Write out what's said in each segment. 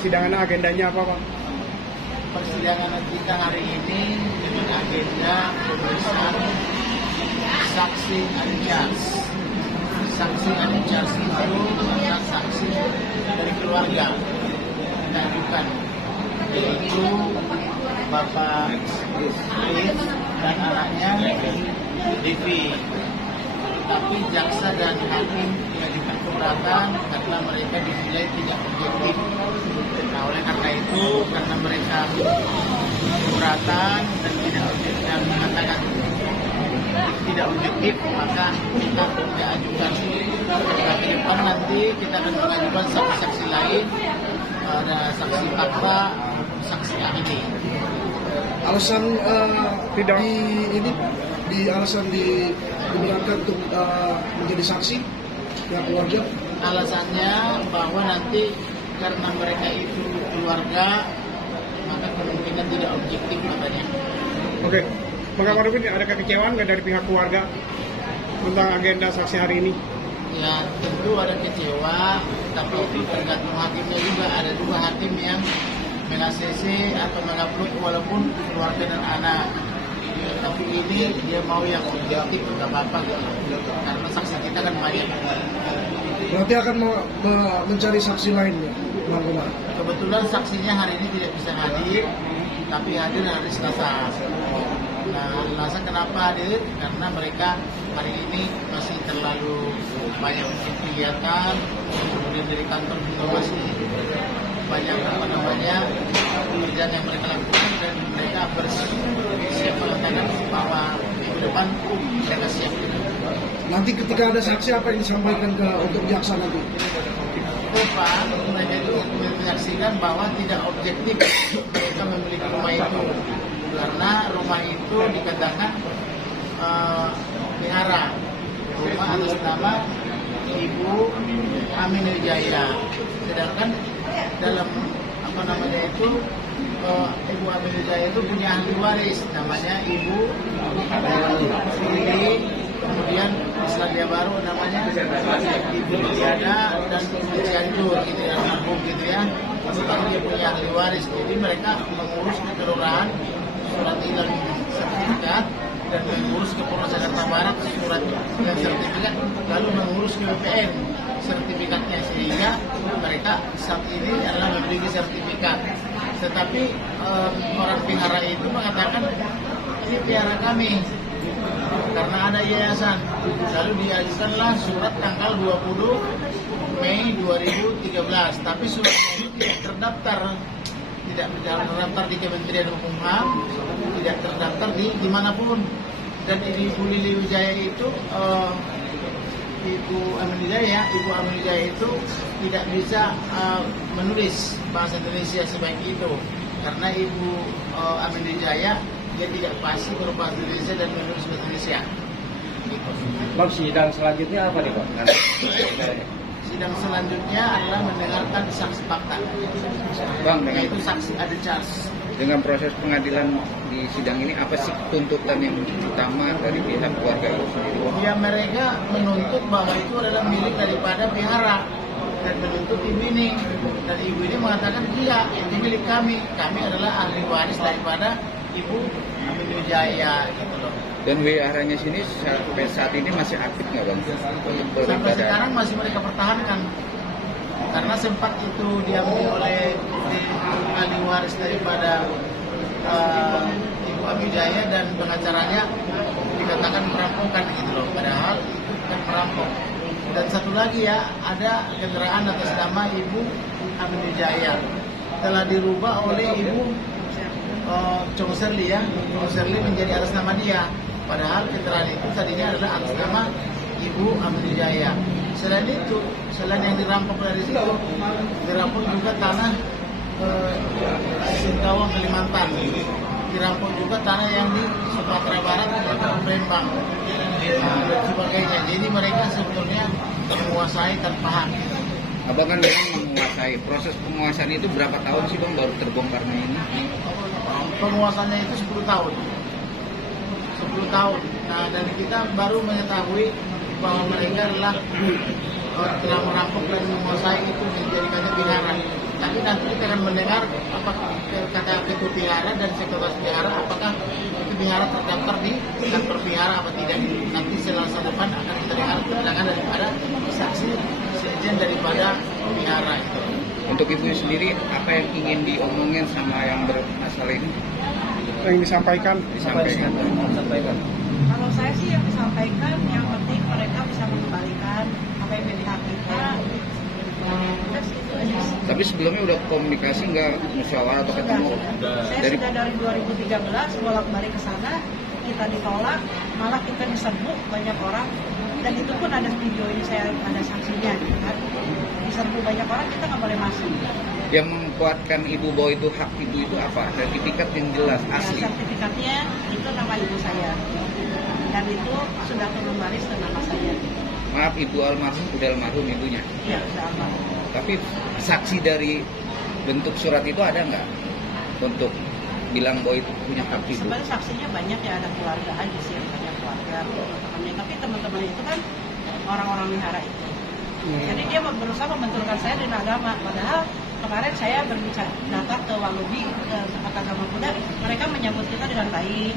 persidangan agendanya apa, Pak? Persidangan kita hari ini dengan agenda pemeriksaan saksi ahli charge. Saksi ahli charge itu adalah saksi dari keluarga kita ajukan, yaitu Bapak Lis dan anaknya Devi. Tapi jaksa dan hakim mengajukan keberatan karena mereka dinilai tidak objektif. Nah, oleh karena itu, karena mereka keberatan dan tidak objektif dan mengatakan tidak objektif, maka kita tidak ajukan. Nah, ke depan nanti kita akan mengajukan saksi-saksi lain, ada saksi fakta, saksi ahli. Alasan tidak alasan diberangkat untuk menjadi saksi pihak keluarga. Alasannya bahwa nanti karena mereka itu keluarga, maka kemungkinan tidak objektif katanya. Oke, Bang Kamarudin, ada kekecewaan nggak dari pihak keluarga tentang agenda saksi hari ini? Ya tentu ada kecewa, tapi itu tergantung hakimnya juga. Ada dua hakim yang meng-ACC atau mengupload walaupun keluarga dan anak. Tapi ini dia mau yang objektif, nggak apa-apa gitu. Karena saksi kita kan banyak. Berarti akan mencari saksi lainnya, Bang Komar. Kebetulan saksinya hari ini tidak bisa hadir, tapi hadir hari Selasa. Nah, alasan kenapa hadir? Karena mereka hari ini masih terlalu banyak kegiatan, kemudian dari kantor juga masih banyak pekerjaan yang mereka lakukan, dan mereka bersiap mengatakan bahwa minggu depan mereka siap. Nanti ketika ada saksi apa yang disampaikan untuk jaksa nanti? Depan mereka itu menyaksikan bahwa tidak objektif mereka memiliki rumah itu, karena rumah itu dikatakan pelihara, rumah atas nama Ibu Amin Wijaya. Sedangkan dalam Ibu Amin Wijaya itu punya ahli waris namanya Ibu Firly, kemudian di Selandia Baru namanya Ibu Diana, dan Ibu Cianjur gitu ya, gitu ya. Setelah dia punya ahli waris, jadi mereka mengurus ke kelurahan surat hilang sertifikat, dan mengurus ke Polres Jakarta Barat surat dan sertifikat, lalu mengurus ke BPN sertifikatnya, sehingga mereka saat ini adalah memiliki sertifikat. Tetapi orang pelihara itu mengatakan ini pelihara kami karena ada yayasan. Lalu diajukanlah surat tanggal 20 Mei 2013, tapi suratnya itu tidak terdaftar di Kementerian Hukum HAM, tidak terdaftar di dimanapun. Dan Ibu Lili Wijaya itu Ibu Amin Wijaya itu tidak bisa menulis bahasa Indonesia sebaik itu, karena Ibu Amin Wijaya dia tidak pasti berbahasa Indonesia dan menulis bahasa Indonesia. Gitu. Bang, sidang selanjutnya apa nih, Bang? Sidang selanjutnya adalah mendengarkan saksi fakta, Bang, yaitu saksi ahli charge. dengan proses pengadilan di sidang ini apa sih tuntutan yang utama dari pihak keluarga itu sendiri? Ya, mereka menuntut bahwa itu adalah milik daripada pihara dan menuntut ibu ini, dan ibu ini mengatakan tidak, itu milik kami adalah ahli waris daripada Ibu Amin Wijaya gitu loh. Dan wiharanya sini sampai saat ini masih aktif nggak, Bang? Sampai sekarang masih mereka pertahankan, karena sempat itu diambil oleh ahli waris daripada Ibu Amin Wijaya, dan pengacaranya dikatakan merampokan gitu loh, padahal itu bukan merampok. Dan satu lagi ya, ada kendaraan atas nama Ibu Amin Wijaya telah dirubah oleh Ibu Chong Serli ya, Chong Serli menjadi atas nama dia, padahal kendaraan itu tadinya adalah atas nama Ibu Amin Wijaya. Selain itu, selain yang dirampok dari situ, dirampok juga tanah Singkawang, Kalimantan. Dirampok juga tanah yang di Sumatera Barat, Palembang, dan sebagainya. Jadi mereka sebetulnya menguasai tanpa hak. Abang kan memang menguasai. Proses penguasaan itu berapa tahun sih, Bang, baru terbongkarnya ini? Penguasaannya itu 10 tahun. 10 tahun. Nah, dan kita baru mengetahui bahwa mereka adalah telah merampok dan menguasai itu, menjadikannya binara. Tapi nanti kita akan mendengar apa kata ketua vihara dan sekretaris vihara, apakah itu vihara terdaftar di kantor vihara apa tidak. Nanti Selasa depan akan kita dengar keterangan daripada saksi sekjen daripada vihara itu. Untuk ibu sendiri, apa yang ingin diomongin sama yang bermasalah ini? Yang disampaikan. Disampaikan. Kalau saya sih yang disampaikan, yang penting mereka bisa mengembalikan apa yang menjadi hak kita. Udah sih, itu aja sih. Tapi sebelumnya udah komunikasi nggak, musyawarah atau ketemu? Saya Dari sudah dari 2013 bolak-balik ke sana, kita ditolak, malah kita diserbu banyak orang, dan itu pun ada video ini, saya ada saksinya, kan? Diserbu banyak orang, kita nggak boleh masuk. yang membuatkan ibu bahwa itu hak itu apa? Sertifikat yang jelas asli. Ya, sertifikatnya itu nama ibu saya, dan itu sudah turun baris dengan nama saya. Maaf, ibu almarhum udah almarhum ibunya. Ya, sudah almarhum. Tapi saksi dari bentuk surat itu ada nggak untuk bilang bahwa itu punya hak ibu? Sebenarnya saksinya banyak ya, ada keluarga aja sih, banyak keluarga, teman-temannya. Tapi teman-teman itu kan orang-orang wihara itu. Jadi dia berusaha membenturkan saya dengan agama. Padahal kemarin saya berbicara, datang ke Walubi, ke tempat agama Buddha, mereka menyambut kita dengan baik,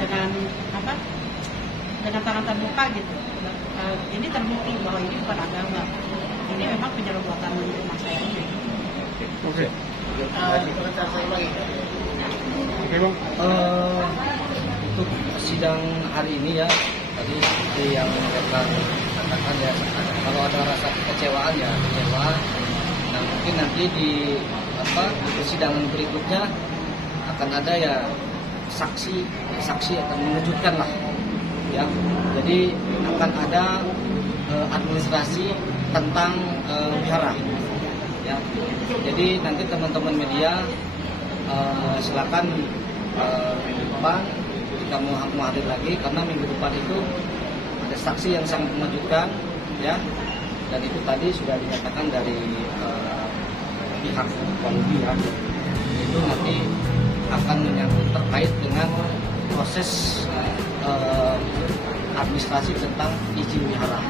dengan apa? Dengan tangan terbuka gitu. Ini terbukti bahwa ini bukan agama. Ini memang penyerobotan rumah saya ini. Oke. Komentar saya lagi. Oke, Bang. Untuk sidang hari ini ya, tadi seperti yang mereka katakan ya, kalau ada rasa kekecewaan ya kecewa. Nah mungkin nanti di persidangan berikutnya akan ada ya saksi akan mengejutkan lah ya. Jadi akan ada administrasi tentang wihara ya. Jadi nanti teman-teman media silakan minggu depan jika mau hadir lagi, karena minggu depan itu ada saksi yang sangat mengejutkan ya, dan itu tadi sudah dinyatakan dari pihak Walubi ya, itu nanti akan menyangkut terkait dengan proses administrasi tentang izin wihara.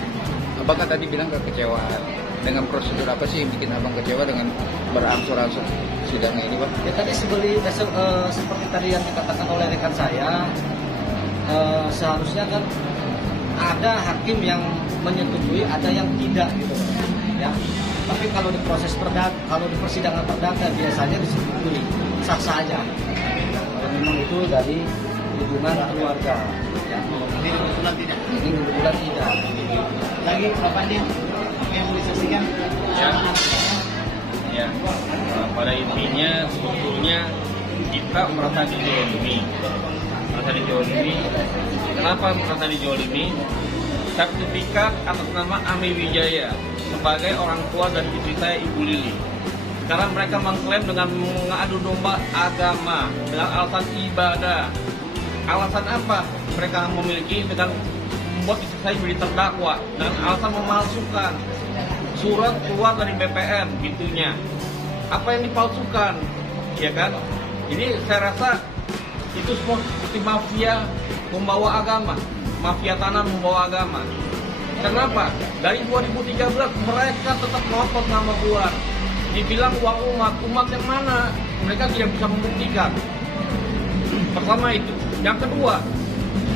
Apakah tadi bilang kekecewaan dengan prosedur apa sih yang bikin abang kecewa dengan berangsur-angsur sidangnya ini, Pak? Ya tadi seperti tadi yang dikatakan oleh rekan saya, seharusnya kan ada hakim yang menyetujui, ada yang tidak gitu ya. Tapi kalau di proses kalau di persidangan perdata biasanya disetujui, sah-sah aja. Kalau memang itu dari hubungan keluarga ya. Ini kebetulan tidak. Ini kebetulan tidak. Lagi Bapak Din yang mau disaksikan. Ya, pada intinya sebetulnya kita merasa dijolimi. Kenapa merasa dijolimi? Sertifikat atas nama Ami Wijaya sebagai orang tua dan istri saya, Ibu Lili. Sekarang mereka mengklaim dengan mengadu domba agama dengan alasan ibadah. Alasan apa mereka memiliki dengan membuat istri saya menjadi terdakwa dengan alasan memalsukan surat keluar dari BPN gitunya. Apa yang dipalsukan, ya kan? Jadi saya rasa itu semua seperti mafia membawa agama, mafia tanah membawa agama. Kenapa? Dari 2013 mereka tetap ngotot nama keluar. Dibilang uang umat yang mana? Mereka tidak bisa membuktikan. Pertama itu. Yang kedua,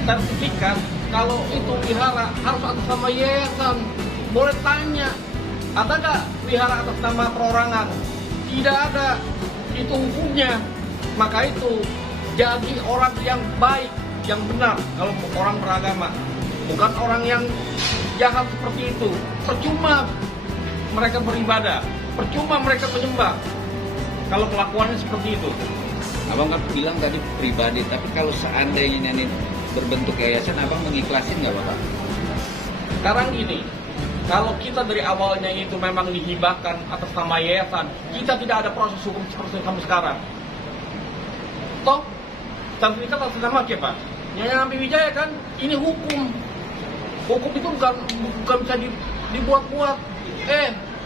sertifikat kalau itu wihara harus atas nama yayasan. Boleh tanya, ada nggak wihara atas nama perorangan? Tidak ada. Itu hukumnya. Maka itu jadi orang yang baik, yang benar kalau orang beragama, bukan orang yang jahat seperti itu. Percuma mereka beribadah, percuma mereka menyembah kalau kelakuannya seperti itu. Abang kan bilang tadi pribadi, tapi kalau seandainya ini berbentuk yayasan, abang mengiklasin nggak, Bapak? Sekarang gini, kalau kita dari awalnya itu memang dihibahkan atas nama yayasan, kita tidak ada proses hukum seperti sampai sekarang. Toh, sertifikat atas nama siapa? Nyonya Ami Wijaya kan, ini hukum. Hukum itu bukan bisa dibuat-buat.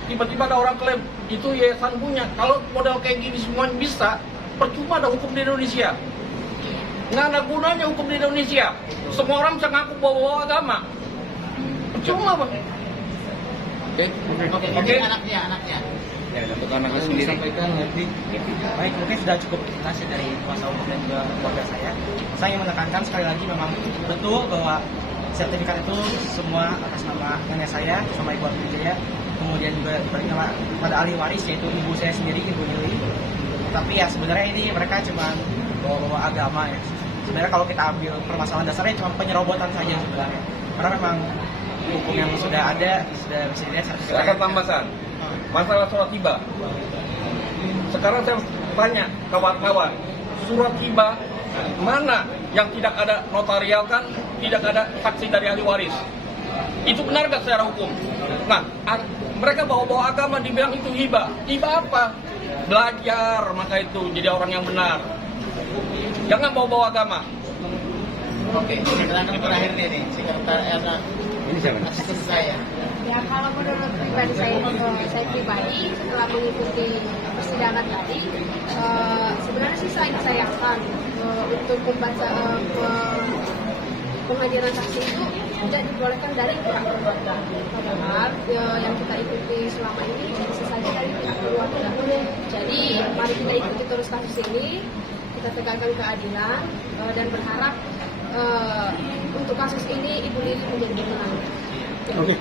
Tiba-tiba ada orang klaim, itu yayasan punya. Kalau model kayak gini semuanya bisa, percuma ada hukum di Indonesia. Nggak ada gunanya hukum di Indonesia. Semua orang bisa ngaku bawa agama. Percuma, Bang. Oke. Anaknya. Ya, untuk anaknya sendiri. Baik, mungkin sudah cukup jelas ya dari kuasa hukum dan juga keluarga saya. Saya ingin menekankan sekali lagi memang betul bahwa sertifikat itu semua atas nama nenek saya, sama Ibu Wijaya, kemudian juga diberikan pada ahli waris yaitu ibu saya sendiri, Ibu Lili. Tapi ya sebenarnya ini mereka cuma bawa agama ya. Sebenarnya kalau kita ambil permasalahan dasarnya cuma penyerobotan saja sebenarnya. Karena memang hukum yang sudah ada sudah bisa dilihat sertifikat. Saya akan tambahkan masalah surat hibah. Sekarang saya tanya kawan-kawan, surat hibah mana yang tidak ada notarial kan, tidak ada saksi dari ahli waris? Itu benar nggak secara hukum? Nah, mereka bawa-bawa agama dibilang itu hibah. Hibah apa? Belajar, maka itu jadi orang yang benar. Jangan bawa-bawa agama. Oke, keterangan terakhir nih, sekretariat Ini siapa? asisten saya. Ya kalau menurut pribadi saya pribadi setelah mengikuti persidangan tadi, sebenarnya sih saya disayangkan untuk membaca penghadiran saksi itu tidak dibolehkan dari pihak keluarga. Padahal yang kita ikuti selama ini bisa saja dari pihak keluarga. Jadi mari kita ikuti terus kasus ini, kita tegakkan keadilan dan berharap untuk kasus ini Ibu Lili menjadi pemenang. Oke.